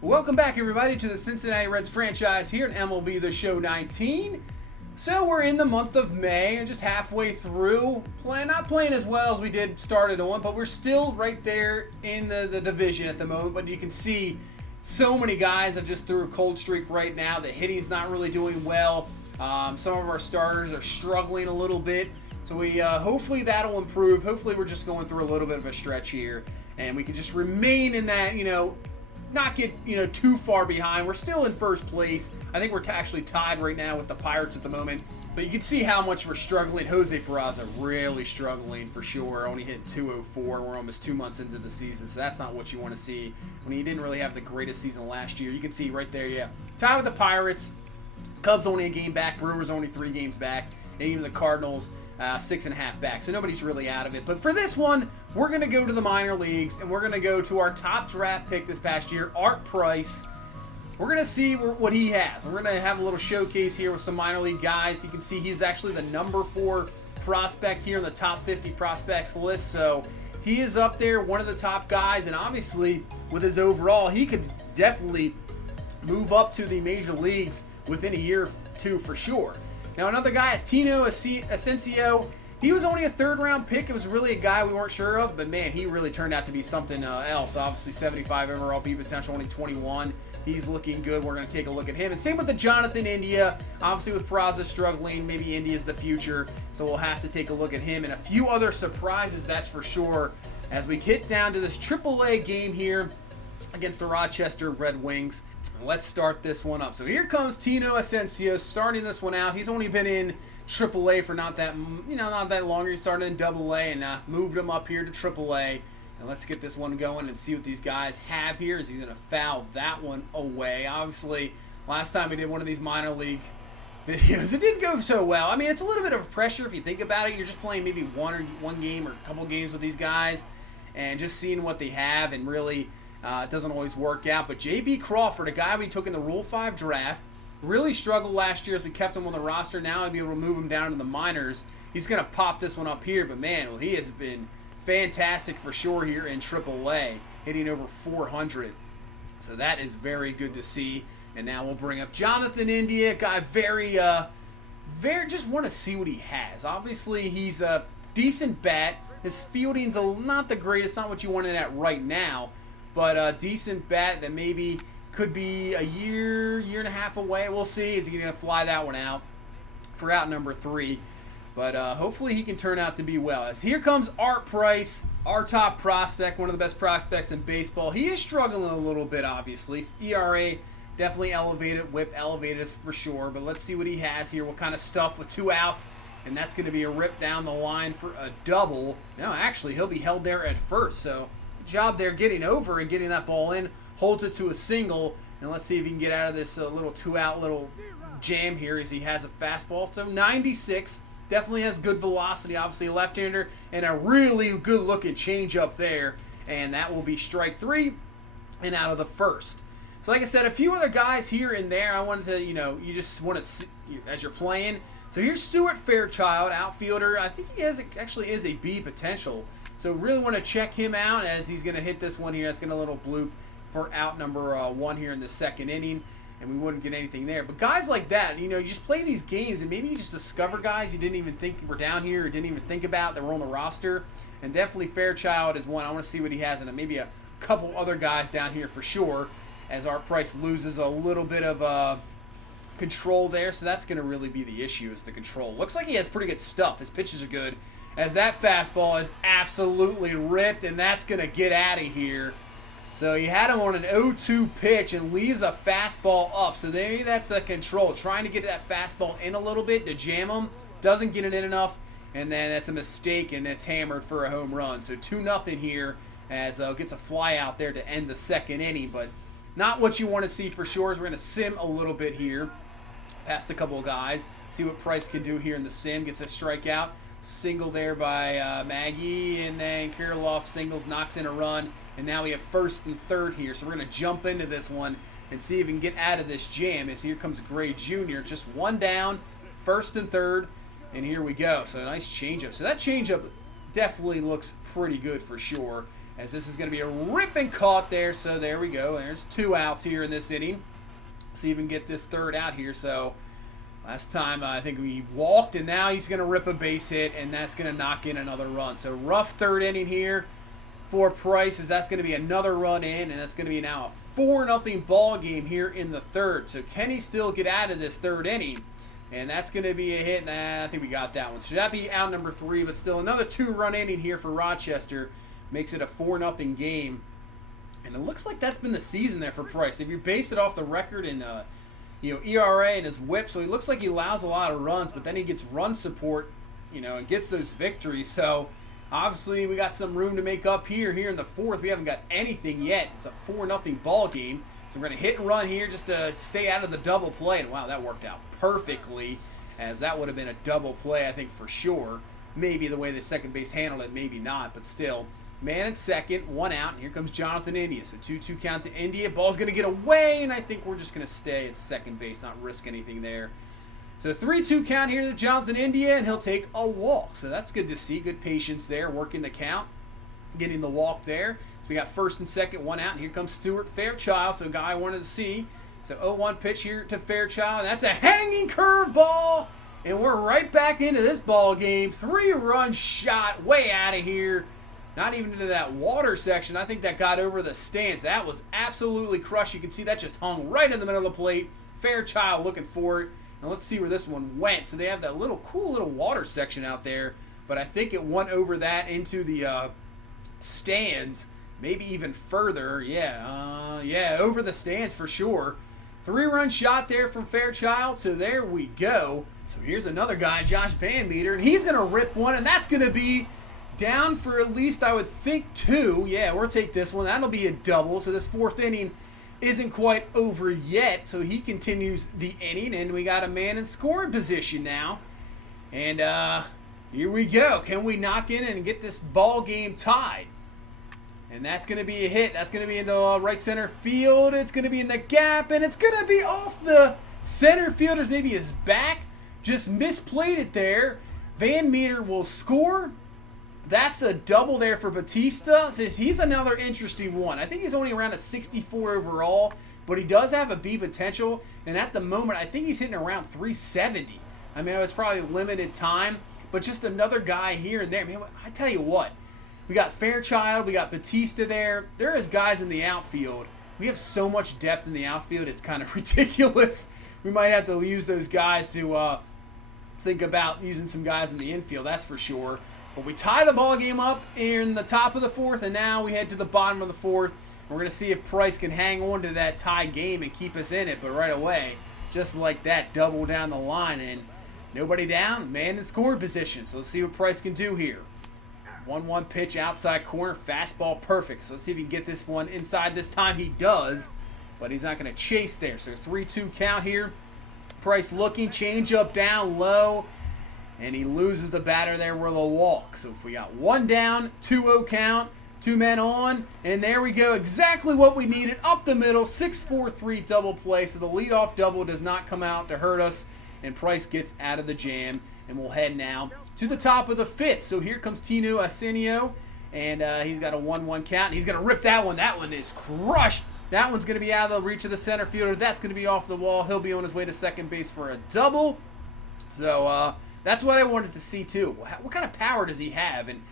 Welcome back, everybody, to the Cincinnati Reds franchise here at MLB The Show 19. So we're in the month of May, just halfway through. Not playing as well as we did started on, but we're still right there in the division at the moment. But you can see so many guys that just threw a cold streak right now. The hitting's not really doing well. Some of our starters are struggling a little bit. So we hopefully that'll improve. Hopefully we're just going through a little bit of a stretch here, and we can just remain in that, not get too far behind. We're still in first place. I think we're actually tied right now with the Pirates at the moment. But you can see how much we're struggling. Jose Peraza really struggling for sure. Only hit 204. We're almost 2 months into the season, so that's not what you want to see when he didn't really have the greatest season last year. You can see right there, yeah, tied with the Pirates. Cubs only a game back. Brewers only 3 games back. And even the Cardinals 6.5 back. So nobody's really out of it. But for this one, we're going to go to the minor leagues, and we're going to go to our top draft pick this past year, Art Price. We're going to see what he has. We're going to have a little showcase here with some minor league guys. You can see he's actually the number 4 prospect here in the top 50 prospects list. So he is up there, one of the top guys. And obviously, with his overall, he could definitely move up to the major leagues within a year or two for sure. Now, another guy is Tino Asensio. He was only a third-round pick. It was really a guy we weren't sure of, but, man, he really turned out to be something else. Obviously, 75 overall P potential, only 21. He's looking good. We're going to take a look at him. And same with the Jonathan India. Obviously, with Peraza struggling, maybe India's the future, so we'll have to take a look at him. And a few other surprises, that's for sure, as we get down to this AAA game here against the Rochester Red Wings. Let's start this one up. So here comes Tino Asensio starting this one out. He's only been in AAA for not that long. He started in AA and moved him up here to AAA. And let's get this one going and see what these guys have here. Is he's going to foul that one away? Obviously, last time we did one of these minor league videos, it didn't go so well. I mean, it's a little bit of pressure if you think about it. You're just playing maybe one game or a couple games with these guys and just seeing what they have, and really it doesn't always work out. But J.B. Crawford, a guy we took in the Rule 5 draft, really struggled last year as we kept him on the roster. Now I'd be able to move him down to the minors. He's going to pop this one up here, but man, well, he has been fantastic for sure here in AAA, hitting over 400. So that is very good to see. And now we'll bring up Jonathan India, guy very just want to see what he has. Obviously, he's a decent bat. His fielding's not the greatest, not what you want it at right now, but a decent bat that maybe could be a year and a half away. We'll see. Is he going to fly that one out for out number 3? But hopefully he can turn out to be well. As here comes Art Price, our top prospect, one of the best prospects in baseball. He is struggling a little bit, obviously. ERA definitely elevated, whip elevated for sure. But let's see what he has here. What kind of stuff with 2 outs. And that's going to be a rip down the line for a double. No, actually, he'll be held there at first. So good job there getting over and getting that ball in. Holds it to a single. And let's see if he can get out of this little 2-out little jam here as he has a fastball. So 96. Definitely has good velocity. Obviously a left-hander and a really good-looking changeup there. And that will be strike 3 and out of the first. So like I said, a few other guys here and there. I wanted to, you just want to see as you're playing. So here's Stuart Fairchild, outfielder. I think he actually is a B potential. So really want to check him out as he's going to hit this one here. That's going to a little bloop for out number 1 here in the second inning. And we wouldn't get anything there. But guys like that, you just play these games and maybe you just discover guys you didn't even think were down here or didn't even think about that were on the roster. And definitely Fairchild is one. I want to see what he has, and maybe a couple other guys down here for sure, as Art Price loses a little bit of control there. So that's going to really be the issue, is the control. Looks like he has pretty good stuff. His pitches are good, as that fastball is absolutely ripped, and that's going to get out of here. So he had him on an 0-2 pitch and leaves a fastball up. So maybe that's the control. Trying to get that fastball in a little bit to jam him. Doesn't get it in enough. And then that's a mistake, and it's hammered for a home run. So 2-0 here, as gets a fly out there to end the second inning. But not what you want to see for sure. As we're going to sim a little bit here past a couple of guys. See what Price can do here in the sim. Gets a strikeout. Single there by Maggie, and then Kirilloff singles, knocks in a run, and now we have first and third here. So we're going to jump into this one and see if we can get out of this jam. As here comes Gray Jr., just one down, first and third, and here we go. So a nice changeup. So that changeup definitely looks pretty good for sure. as this is going to be a rip and caught there. So there we go. There's 2 outs here in this inning. See if we can get this 3rd out here. So last time I think we walked, and now he's going to rip a base hit, and that's going to knock in another run. So rough 3rd inning here for Price, as that's going to be another run in, and that's going to be now a 4-0 ball game here in the 3rd. So can he still get out of this 3rd inning? And that's going to be a hit. Nah, I think we got that one. So that be out number 3, but still another 2-run inning here for Rochester. Makes it a 4-0 game. And it looks like that's been the season there for Price. If you base it off the record in ERA and his whip, so he looks like he allows a lot of runs, but then he gets run support, and gets those victories. So obviously we got some room to make up here in the 4th. We haven't got anything yet. It's a 4-0 ball game. So we're going to hit and run here just to stay out of the double play. And wow, that worked out perfectly, as that would have been a double play, I think, for sure. Maybe the way the second base handled it, maybe not, but still. Man at second, 1 out, and here comes Jonathan India. So 2-2 count to India. Ball's going to get away, and I think we're just going to stay at second base, not risk anything there. So 3-2 count here to Jonathan India, and he'll take a walk. So that's good to see. Good patience there, working the count, getting the walk there. So we got first and second, 1 out, and here comes Stuart Fairchild, so a guy I wanted to see. So 0-1 pitch here to Fairchild, and that's a hanging curveball, and we're right back into this ball game. 3-run shot way out of here. Not even into that water section. I think that got over the stance. That was absolutely crushed. You can see that just hung right in the middle of the plate. Fairchild looking for it. And let's see where this one went. So they have that cool little water section out there, but I think it went over that into the stands, maybe even further. Yeah, over the stands for sure. 3-run shot there from Fairchild. So there we go. So here's another guy, Josh Van Meter, and he's going to rip one, and that's going to be down for at least, I would think, 2. Yeah, we'll take this one. That'll be a double. So this 4th inning isn't quite over yet. So he continues the inning, and we got a man in scoring position now. And here we go. Can we knock in and get this ball game tied? And that's going to be a hit. That's going to be in the right center field. It's going to be in the gap, and it's going to be off the center fielder's, maybe his back. Just misplayed it there. Van Meter will score. That's a double there for Batista. So he's another interesting one. I think he's only around a 64 overall, but he does have a B potential. And at the moment, I think he's hitting around 370. I mean, it's probably limited time, but just another guy here and there. Man, I tell you what, we got Fairchild, we got Batista there. There is guys in the outfield. We have so much depth in the outfield, it's kind of ridiculous. We might have to use those guys to think about using some guys in the infield, that's for sure. But we tie the ball game up in the top of the 4th, and now we head to the bottom of the 4th. We're going to see if Price can hang on to that tie game and keep us in it. But right away, just like that, double down the line, and nobody down, man in scoring position. So let's see what Price can do here. 1-1 pitch outside corner, fastball perfect. So let's see if he can get this one inside this time. He does, but he's not going to chase there. So 3-2 count here. Price looking, change up down low. And he loses the batter there with a walk. So if we got 1 down, 2-0 count, 2 men on, and there we go. Exactly what we needed. Up the middle, 6-4-3 double play. So the leadoff double does not come out to hurt us. And Price gets out of the jam. And we'll head now to the top of the 5th. So here comes Tino Asenio. And he's got a 1-1 count. And he's going to rip that one. That one is crushed. That one's going to be out of the reach of the center fielder. That's going to be off the wall. He'll be on his way to second base for a double. So, that's what I wanted to see, too. What kind of power does he have? And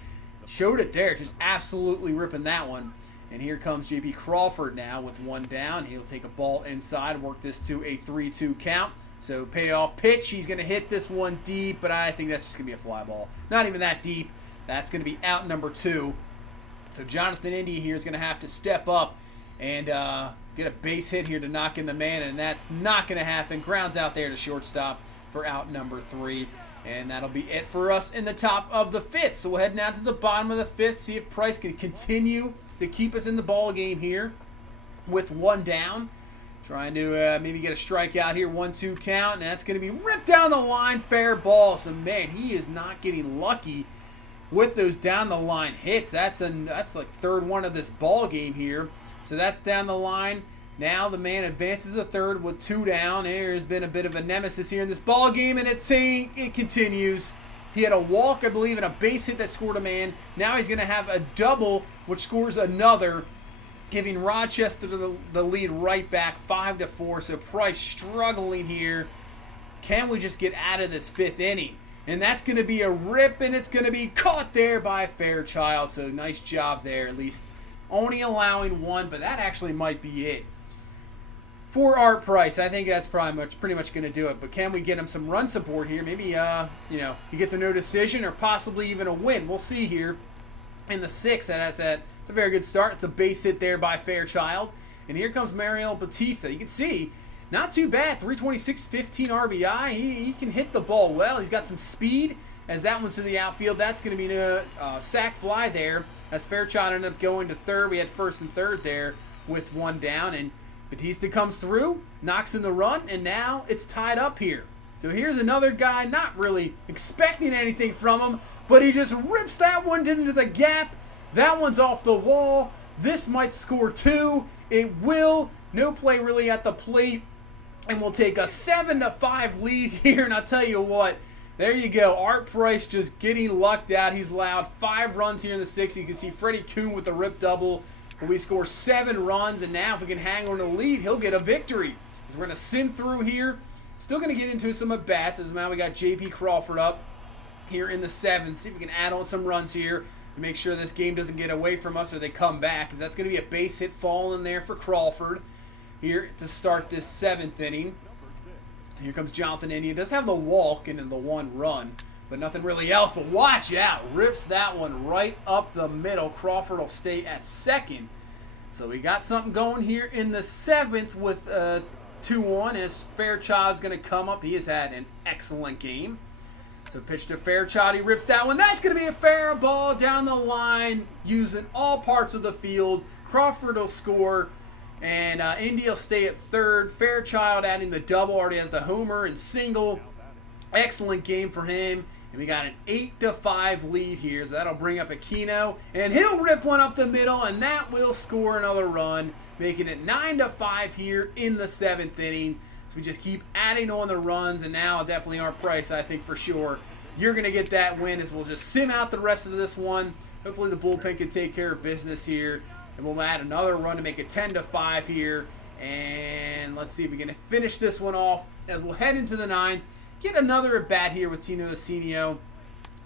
showed it there, just absolutely ripping that one. And here comes J.P. Crawford now with 1 down. He'll take a ball inside, work this to a 3-2 count. So payoff pitch. He's going to hit this one deep, but I think that's just going to be a fly ball. Not even that deep. That's going to be out number 2. So Jonathan India here is going to have to step up and get a base hit here to knock in the man, and that's not going to happen. Grounds out there to shortstop for out number 3. And that'll be it for us in the top of the 5th. So we'll head now to the bottom of the 5th, see if Price can continue to keep us in the ball game here with 1 down. Trying to maybe get a strikeout here, 1-2 count, and that's going to be ripped down the line, fair ball. So, man, he is not getting lucky with those down the line hits. That's like 3rd one of this ball game here. So that's down the line. Now the man advances a 3rd with 2 down. There's been a bit of a nemesis here in this ball game, and it continues. He had a walk, I believe, and a base hit that scored a man. Now he's going to have a double, which scores another, giving Rochester the lead right back, 5-4. So Price struggling here. Can we just get out of this 5th inning? And that's going to be a rip, and it's going to be caught there by Fairchild. So nice job there, at least only allowing one, but that actually might be it for Art Price. I think that's pretty much going to do it. But can we get him some run support here? Maybe he gets a no decision or possibly even a win. We'll see here in the 6th. It's a very good start. It's a base hit there by Fairchild. And here comes Mario Batista. You can see, not too bad. 326, 15 RBI. He can hit the ball well. He's got some speed as that one's to the outfield. That's going to be a sac fly there as Fairchild ended up going to third. We had first and third there with one down. And Batista comes through, knocks in the run, and now it's tied up here. So here's another guy not really expecting anything from him, but he just rips that one into the gap. That one's off the wall. This might score 2. It will. No play really at the plate. And we'll take a 7-5 lead here. And I'll tell you what, there you go. Art Price just getting lucked out. He's allowed 5 runs here in the 6th. You can see Freddie Kuhn with the rip double. But we score 7 runs, and now if we can hang on to the lead, he'll get a victory. So we're going to sim through here. Still going to get into some at-bats, as now we got J.P. Crawford up here in the 7th. See if we can add on some runs here to make sure this game doesn't get away from us or they come back, because that's going to be a base hit falling there for Crawford here to start this 7th inning. Here comes Jonathan India. Does have the walk and then the 1 run, but nothing really else. But watch out. Rips that one right up the middle. Crawford will stay at second. So we got something going here in the 7th with 2-1 as Fairchild's going to come up. He has had an excellent game. So pitch to Fairchild. He rips that one. That's going to be a fair ball down the line using all parts of the field. Crawford will score. And India will stay at third. Fairchild adding the double. Already has the homer and single. Excellent game for him. And we got an 8-5 lead here. So that'll bring up Aquino. And he'll rip one up the middle. And that will score another run. Making it 9-5 here in the 7th inning. So we just keep adding on the runs. And now definitely Art Price, I think for sure, you're going to get that win as we'll just sim out the rest of this one. Hopefully the bullpen can take care of business here. And we'll add another run to make it 10-5 here. And let's see if we can finish this one off as we'll head into the 9th. Get another at bat here with Tino Asenio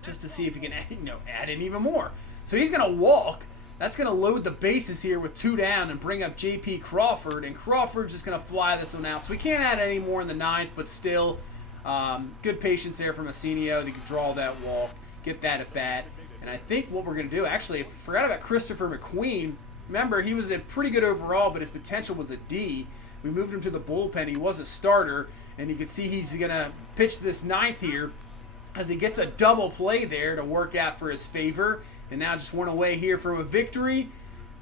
just to see if we can add in even more. So he's going to walk. That's going to load the bases here with 2 down and bring up J.P. Crawford. And Crawford's just going to fly this one out. So we can't add any more in the 9th, but still good patience there from Asenio to draw that walk, get that at bat. And I think what we're going to do, actually, I forgot about Christopher McQueen. Remember, he was a pretty good overall, but his potential was a D. We moved him to the bullpen. He was a starter, and you can see he's going to pitch this 9th here as he gets a double play there to work out for his favor. And now just one away here from a victory.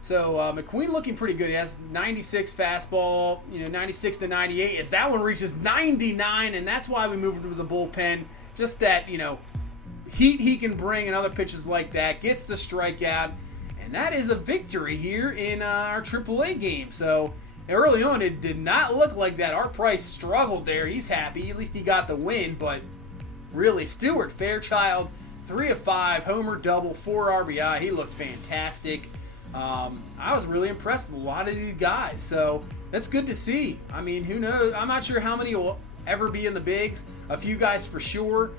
So McQueen looking pretty good. He has 96 fastball, 96 to 98. As that one reaches 99, and that's why we moved him to the bullpen. Just that, heat he can bring and other pitches like that. Gets the strikeout. And that is a victory here in our AAA game. So early on, it did not look like that. Art Price struggled there. He's happy. At least he got the win. But really, Stuart Fairchild, 3 of 5, homer double, 4 RBI. He looked fantastic. I was really impressed with a lot of these guys. So that's good to see. I mean, who knows? I'm not sure how many will ever be in the bigs. A few guys for sure.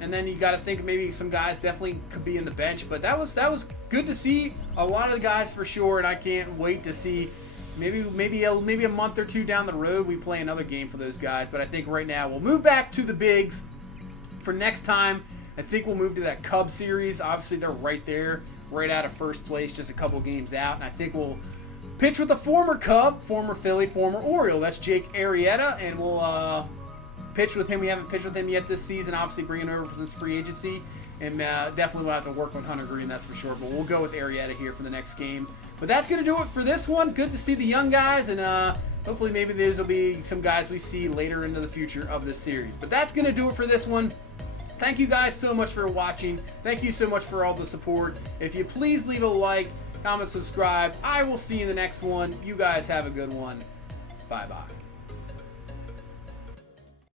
And then you got to think maybe some guys definitely could be in the bench. But that was good to see a lot of the guys for sure. And I can't wait to see maybe a month or 2 down the road we play another game for those guys. But I think right now we'll move back to the bigs for next time. I think we'll move to that Cubs series. Obviously, they're right there, right out of first place, just a couple games out. And I think we'll pitch with a former Cub, former Philly, former Oriole. That's Jake Arrieta. And we'll pitch with him. We haven't pitched with him yet this season. Obviously, bringing him over since free agency. And definitely we'll have to work on Hunter Green, that's for sure. But we'll go with Arrieta here for the next game. But that's going to do it for this one. Good to see the young guys. And hopefully maybe these will be some guys we see later into the future of this series. But that's going to do it for this one. Thank you guys so much for watching. Thank you so much for all the support. If you please leave a like, comment, subscribe. I will see you in the next one. You guys have a good one. Bye-bye.